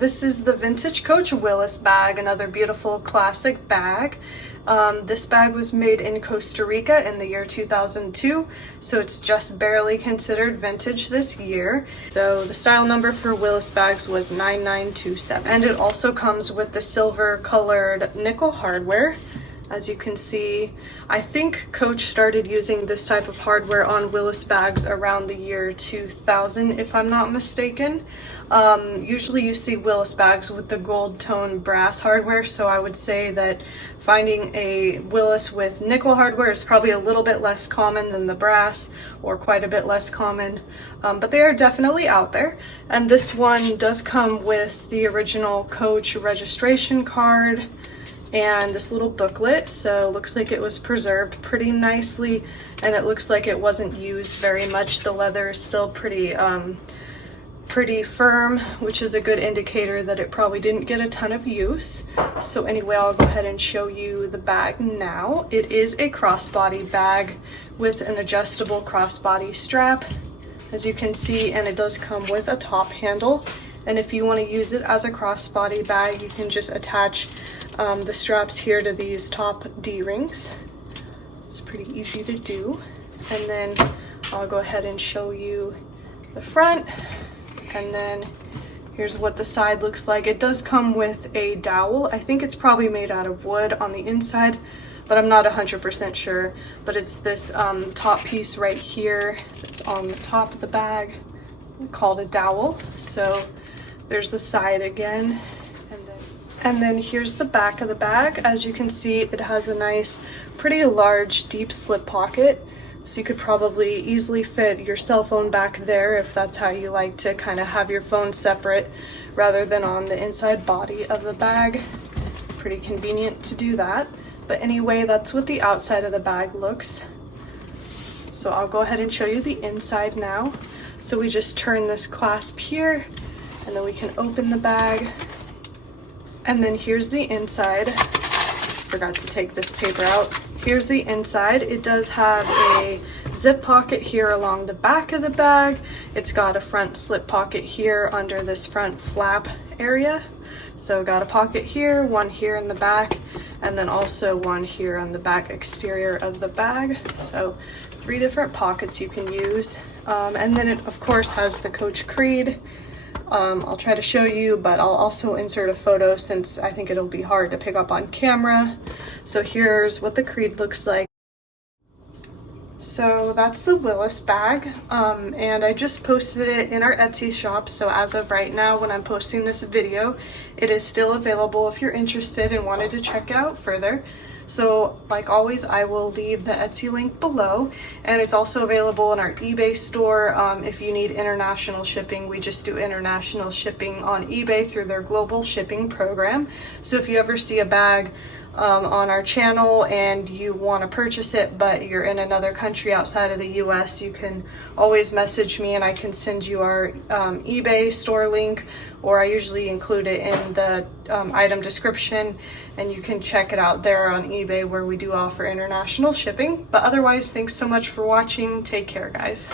This is the Vintage Coach Willis Bag, another beautiful classic bag. This bag was made in Costa Rica in the year 2002, so it's just barely considered vintage this year. So the style number for Willis bags was 9927. And it also comes with the silver colored nickel hardware. As you can see, I think Coach started using this type of hardware on Willis bags around the year 2000, if I'm not mistaken. Usually you see Willis bags with the gold tone brass hardware, so I would say that finding a Willis with nickel hardware is probably a little bit less common than the brass, or quite a bit less common, but they are definitely out there. And this one does come with the original Coach registration card and this little booklet, so it looks like it was preserved pretty nicely, and it looks like it wasn't used very much. The leather is still pretty firm, which is a good indicator that it probably didn't get a ton of use. So anyway, I'll go ahead and show you the bag now. It is a crossbody bag with an adjustable crossbody strap, as you can see, and it does come with a top handle. And if you want to use it as a crossbody bag, you can just attach the straps here to these top D-rings. It's pretty easy to do. And then I'll go ahead and show you the front. And then here's what the side looks like. It does come with a dowel. I think it's probably made out of wood on the inside, but I'm not 100% sure. But it's this top piece right here that's on the top of the bag called a dowel. So there's the side again. And then here's the back of the bag. As you can see, it has a nice, pretty large, deep slip pocket. So you could probably easily fit your cell phone back there if that's how you like to kind of have your phone separate rather than on the inside body of the bag. Pretty convenient to do that. But anyway, that's what the outside of the bag looks. So I'll go ahead and show you the inside now. So we just turn this clasp here, and then we can open the bag. And then here's the inside. Forgot to take this paper out. Here's the inside. It does have a zip pocket here along the back of the bag. It's got a front slip pocket here under this front flap area. So got a pocket here, one here in the back, and then also one here on the back exterior of the bag. So 3 different pockets you can use. And then it of course has the Coach Creed. I'll try to show you, but I'll also insert a photo since I think it'll be hard to pick up on camera. So here's what the Creed looks like. So that's the Willis bag, and I just posted it in our Etsy shop, so as of right now when I'm posting this video, it is still available if you're interested and wanted to check it out further. So like always, I will leave the Etsy link below, and it's also available in our eBay store. If you need international shipping, we just do international shipping on eBay through their global shipping program. So if you ever see a bag on our channel and you want to purchase it but you're in another country outside of the US, you can always message me and I can send you our eBay store link, or I usually include it in the item description, and you can check it out there on eBay where we do offer international shipping. But otherwise, thanks so much for watching. Take care, guys.